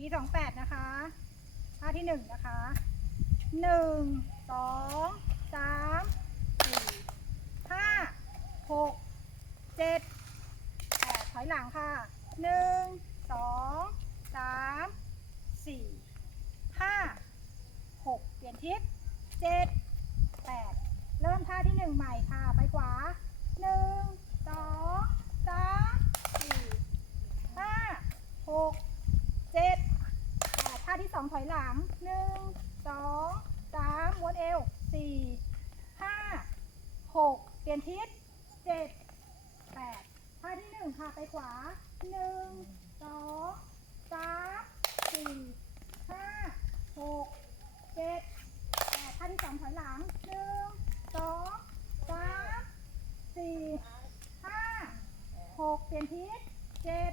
มีสองแปดนะคะท่าที่หนึ่งนะคะหนึ่งสองสามสี่ห้าหกเจ็ดแปดถอยหลังค่ะหนึ่งสองสามสี่ห้าหกเปลี่ยนทิศเจ็ดแปดเริ่มท่าที่หนึ่งใหม่ค่ะ สองถอยหลังหนึ่งสองสามวนเอวสี่ห้าหกเปลี่ยนทิศเจ็ดแปดท่าที่หนึ่งค่ะไปขวาหนึ่งสองสามสี่ห้าหกเจ็ดแปดท่าที่สองถอยหลังหนึ่งสองสามสี่ห้าหกเปลี่ยนทิศเจ็ด